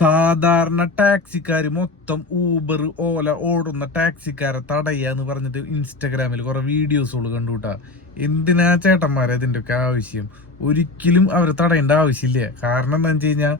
സാധാരണ ടാക്സിക്കാർ മൊത്തം ഊബർ ഓല ഓടുന്ന ടാക്സിക്കാരെ തടയുക എന്ന് പറഞ്ഞിട്ട് ഇൻസ്റ്റഗ്രാമിൽ കുറെ വീഡിയോസുകൾ കണ്ടുകൂട്ടാ എന്തിനാ ചേട്ടന്മാരെ ഇതിന്റെ ഒക്കെ ആവശ്യം? ഒരിക്കലും അവർ തടയേണ്ട ആവശ്യമില്ല. കാരണം എന്താണെന്ന് വെച്ച് കഴിഞ്ഞാൽ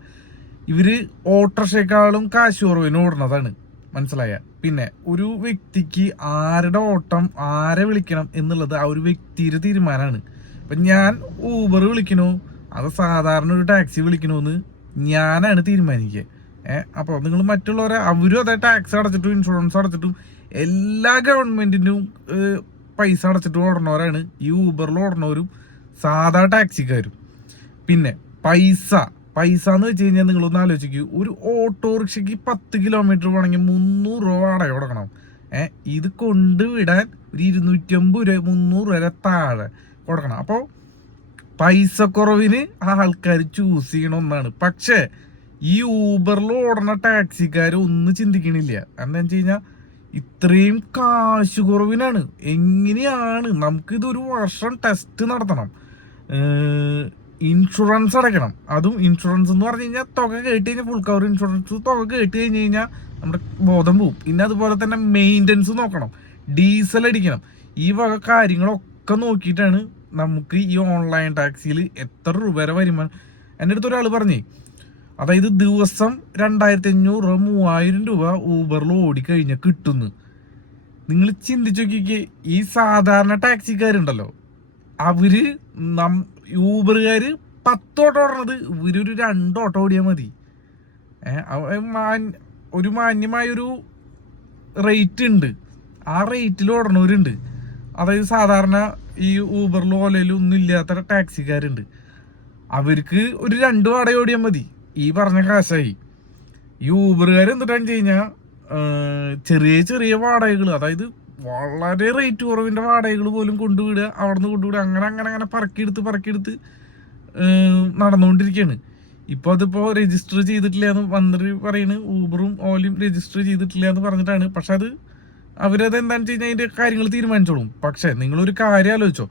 ഇവർ ഓട്ടോറിക്ഷയെക്കാളും കാശ് കുറവിന് ഓടുന്നതാണ്. മനസ്സിലായ? പിന്നെ ഒരു വ്യക്തിക്ക് ആരുടെ ഓട്ടം ആരെ വിളിക്കണം എന്നുള്ളത് ആ ഒരു വ്യക്തിയുടെ തീരുമാനമാണ് അപ്പം ഞാൻ ഊബർ വിളിക്കണോ. അത് സാധാരണ ഒരു ടാക്സി വിളിക്കണോന്ന് ഞാനാണ് തീരുമാനിക്കുക. ഏഹ് അപ്പോൾ നിങ്ങൾ മറ്റുള്ളവരെ അവരും അതേ ടാക്സ് അടച്ചിട്ടും ഇൻഷുറൻസ് അടച്ചിട്ടും എല്ലാ ഗവൺമെന്റിനും പൈസ അടച്ചിട്ട് ഓടണവരാണ് ഈ ഊബറിൽ ഓടണവരും സാധാ ടാക്സിക്കാരും പിന്നെ പൈസ പൈസ എന്ന് വെച്ച് കഴിഞ്ഞാൽ നിങ്ങളൊന്ന് ആലോചിക്കൂ. ഒരു ഓട്ടോറിക്ഷയ്ക്ക് പത്ത് കിലോമീറ്റർ പോകണമെങ്കിൽ മുന്നൂറ് രൂപ വാടക കൊടുക്കണം. ഏഹ് ഇത് കൊണ്ടുവിടാൻ ഒരു ഇരുന്നൂറ്റമ്പത് രൂപ മുന്നൂറ് വരെ താഴെ കൊടുക്കണം. അപ്പോൾ പൈസ കുറവിന് ആൾക്കാർ ചൂസ് ചെയ്യണ ഒന്നാണ്. പക്ഷേ ഈ ഊബറിൽ ഓടുന്ന ടാക്സിക്കാർ ഒന്നും ചിന്തിക്കണില്ല. എന്താണെന്ന് വെച്ച് കഴിഞ്ഞാൽ ഇത്രയും കാശ് കുറവിനാണ് എങ്ങനെയാണ് നമുക്കിതൊരു വർഷം ടെസ്റ്റ് നടത്തണം. ഇൻഷുറൻസ് അടയ്ക്കണം. അതും ഇൻഷുറൻസ് എന്ന് പറഞ്ഞു കഴിഞ്ഞാൽ തുക കേട്ട് കഴിഞ്ഞാൽ ഫുൾ കവർ ഇൻഷുറൻസ് തുക കേട്ട് കഴിഞ്ഞ് കഴിഞ്ഞാൽ നമ്മുടെ ബോധം പോവും. പിന്നെ അതുപോലെ തന്നെ മെയിന്റനൻസ് നോക്കണം. ഡീസൽ അടിക്കണം. ഈ വക കാര്യങ്ങളൊക്കെ നോക്കിയിട്ടാണ് നമുക്ക് ഈ ഓൺലൈൻ ടാക്സിയിൽ എത്ര രൂപ വരെ വരുമാനം? എന്റെ അടുത്ത് ഒരാൾ പറഞ്ഞേ അതായത് ദിവസം രണ്ടായിരത്തി അഞ്ഞൂറ് രൂപ മൂവായിരം രൂപ ഊബറിൽ ഓടിക്കഴിഞ്ഞാൽ കിട്ടുന്നു. നിങ്ങൾ ചിന്തിച്ചു നോക്കിക്കേ ഈ സാധാരണ ടാക്സിക്കാരുണ്ടല്ലോ അവർ നം യൂബറുകാര് പത്ത് ഓട്ടോ ഓടണത് ഇവരൊരു രണ്ട് ഓട്ടോ ഓടിയാൽ മതി. ഒരു മാന്യമായൊരു റേറ്റ് ഉണ്ട് ആ റേറ്റിൽ ഓടണവരുണ്ട്. അതായത് സാധാരണ ഈ ഊബറിലും ഓലയിലും ഒന്നും ഇല്ലാത്ത ടാക്സിക്കാരുണ്ട്. അവർക്ക് ഒരു രണ്ട് വാടക ഓടിയാൽ മതി. ഈ പറഞ്ഞ കാശായി. ഈ ഊബറുകാർ എന്തിട്ടാന്ന് കഴിഞ്ഞാൽ ചെറിയ ചെറിയ വാടകകൾ അതായത് വളരെ റേറ്റ് കുറവിന്റെ വാടകകൾ പോലും കൊണ്ടുവിടുക അവിടെ നിന്ന് കൊണ്ടുവിടുക അങ്ങനെ അങ്ങനെ അങ്ങനെ പറക്കിയെടുത്ത് പറക്കിയെടുത്ത് നടന്നുകൊണ്ടിരിക്കുകയാണ് ഇപ്പോൾ അതിപ്പോൾ രജിസ്റ്റർ ചെയ്തിട്ടില്ല എന്ന് മന്ത്രി പറയുന്നത് ഊബറും ഓലയും രജിസ്റ്റർ ചെയ്തിട്ടില്ല എന്ന് പറഞ്ഞിട്ടാണ്. പക്ഷെ അത് അവരത് എന്താണെന്ന് വെച്ച് കഴിഞ്ഞാൽ അതിന്റെ കാര്യങ്ങൾ തീരുമാനിച്ചോളും. പക്ഷെ നിങ്ങളൊരു കാര്യം ആലോചിച്ചോ.